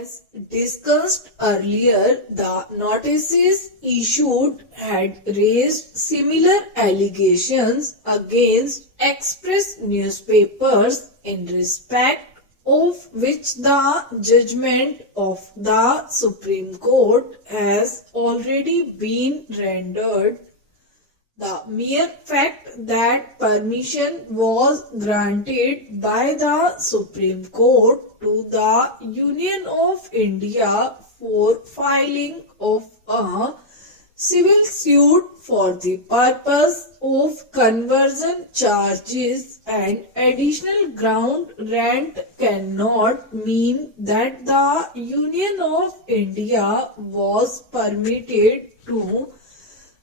As discussed earlier, the notices issued had raised similar allegations against express newspapers, in respect of which the judgment of the Supreme Court has already been rendered. The mere fact that permission was granted by the Supreme Court to the Union of India for filing of a civil suit for the purpose of conversion charges and additional ground rent cannot mean that the Union of India was permitted to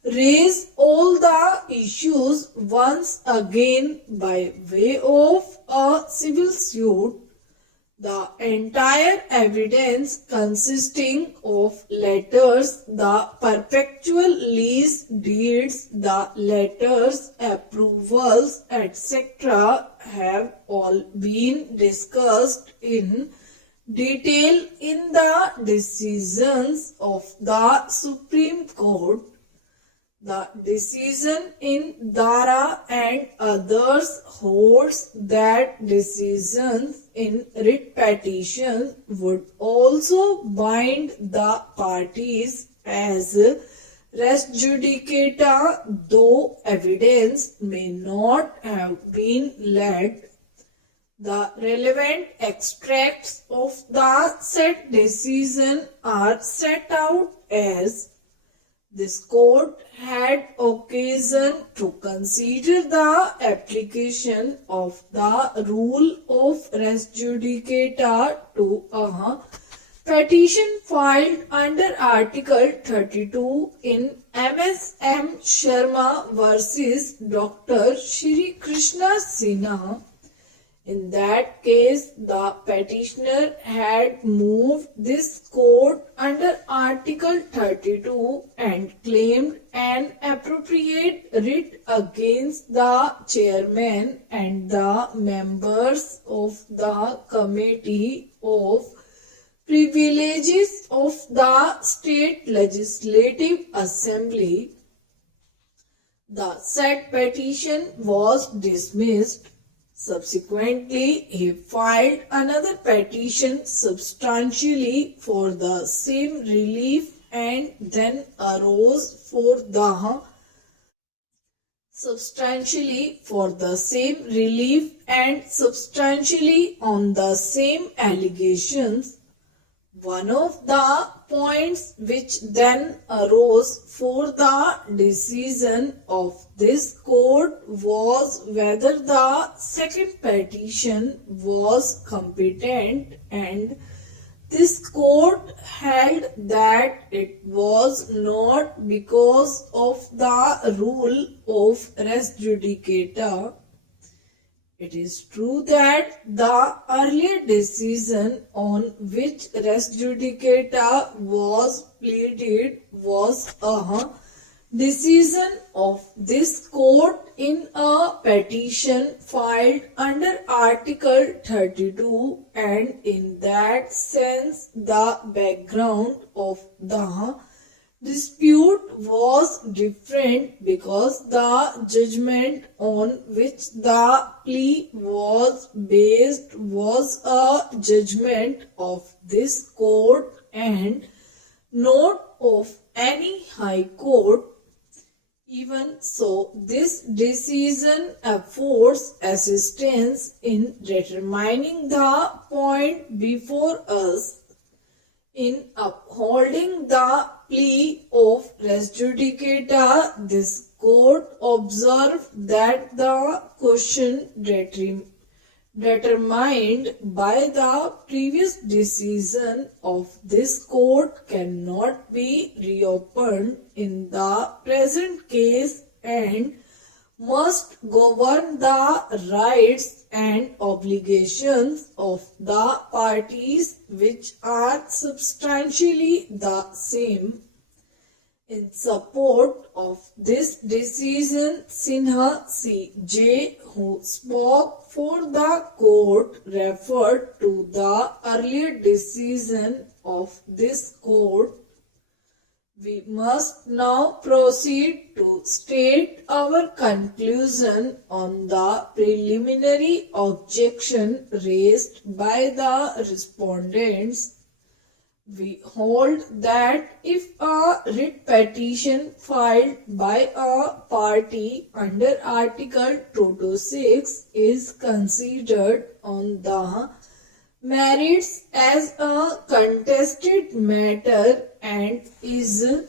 raise all the issues once again by way of a civil suit. The entire evidence consisting of letters, the perpetual lease deeds, the letters, approvals, etc. have all been discussed in detail in the decisions of the Supreme Court. The decision in Dara and others holds that decisions in writ petitions would also bind the parties as res judicata, though evidence may not have been led. The relevant extracts of the said decision are set out as: this court had occasion to consider the application of the rule of res judicata to a petition filed under Article 32 in MS.M. Sharma versus Dr. Shri Krishna Sinha. In that case, the petitioner had moved this court under Article 32 and claimed an appropriate writ against the chairman and the members of the Committee of Privileges of the State Legislative Assembly. The said petition was dismissed. Subsequently, he filed another petition substantially for the same relief and then arose for the substantially on the same allegations. One of the points which then arose for the decision of this court was whether the second petition was competent, and this court held that it was not because of the rule of res judicata. It is true that the earlier decision on which res judicata was pleaded was a decision of this court in a petition filed under Article 32, and in that sense the background of the dispute was different because the judgment on which the plea was based was a judgment of this court and not of any high court. Even so, this decision affords assistance in determining the point before us. In upholding the plea of res judicata, this court observed that the question determined by the previous decision of this court cannot be reopened in the present case and must govern the rights and obligations of the parties, which are substantially the same. In support of this decision, Sinha C.J., who spoke for the court, referred to the earlier decision of this court. We must now proceed to state our conclusion on the preliminary objection raised by the respondents. We hold that if a writ petition filed by a party under Article 226 is considered on the merits as a contested matter and is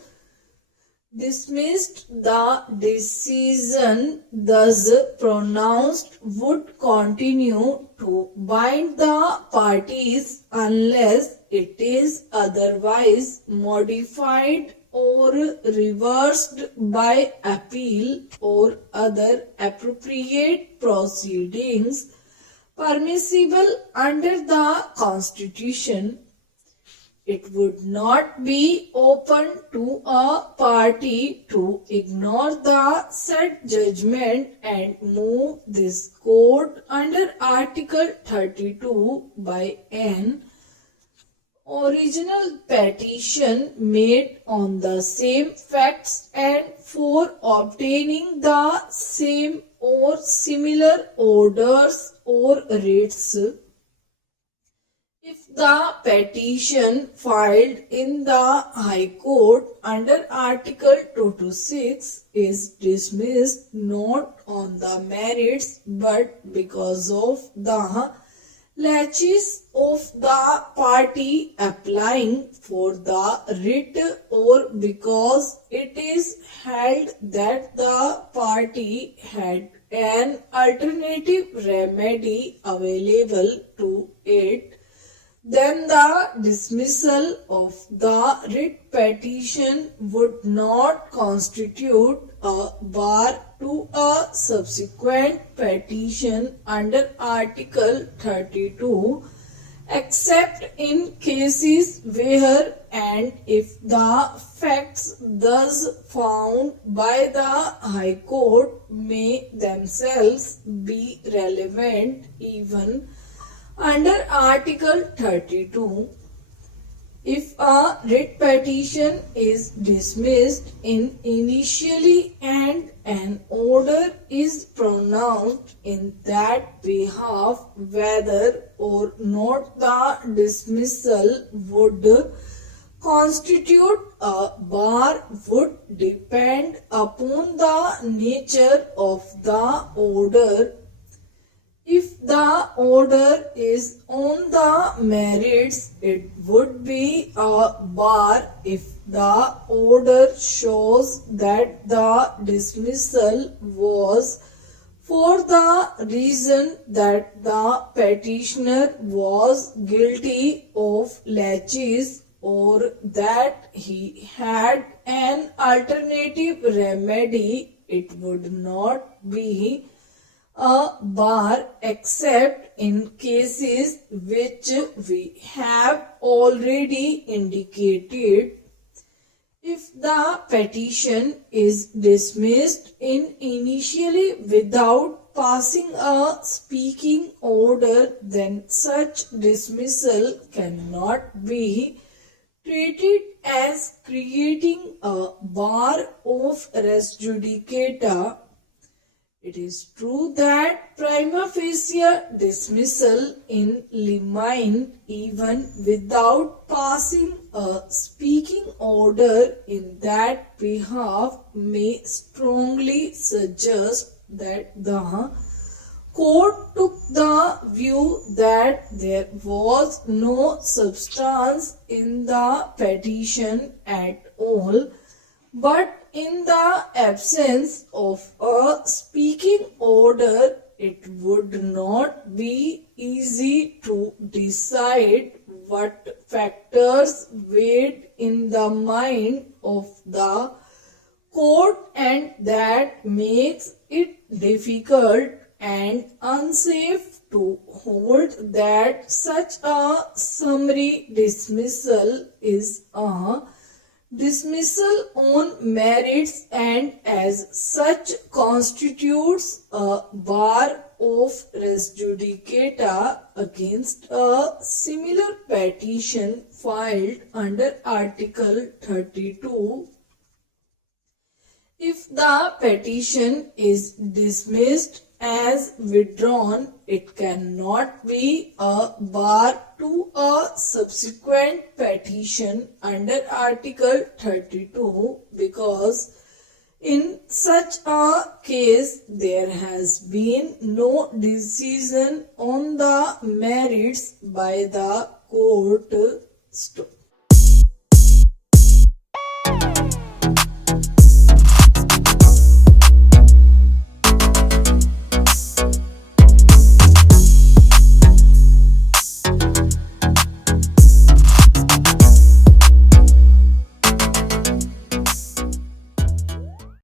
dismissed, the decision thus pronounced would continue to bind the parties unless it is otherwise modified or reversed by appeal or other appropriate proceedings permissible under the Constitution. It would not be open to a party to ignore the said judgment and move this court under Article 32 by an original petition made on the same facts and for obtaining the same or similar orders or writs. If the petition filed in the High Court under Article 226 is dismissed not on the merits but because of the laches of the party applying for the writ or because it is held that the party had an alternative remedy available to it, then the dismissal of the writ petition would not constitute a bar to a subsequent petition under Article 32, except in cases where and if the facts thus found by the High Court may themselves be relevant even under Article 32. If a writ petition is dismissed initially and an order is pronounced in that behalf, whether or not the dismissal would constitute a bar would depend upon the nature of the order. If the order is on the merits, it would be a bar if the order shows that the dismissal was for the reason that the petitioner was guilty of laches or that he had an alternative remedy. It would not be a bar except in cases which we have already indicated. If the petition is dismissed initially without passing a speaking order, then such dismissal cannot be treated as creating a bar of res judicata. It is true that prima facie dismissal in limine, even without passing a speaking order in that behalf, may strongly suggest that the court took the view that there was no substance in the petition at all, but in the absence of a speaking order, it would not be easy to decide what factors weighed in the mind of the court, and that makes it difficult and unsafe to hold that such a summary dismissal is a dismissal on merits and as such constitutes a bar of res judicata against a similar petition filed under Article 32. If the petition is dismissed as withdrawn, it cannot be a bar to a subsequent petition under Article 32 because in such a case there has been no decision on the merits by the court.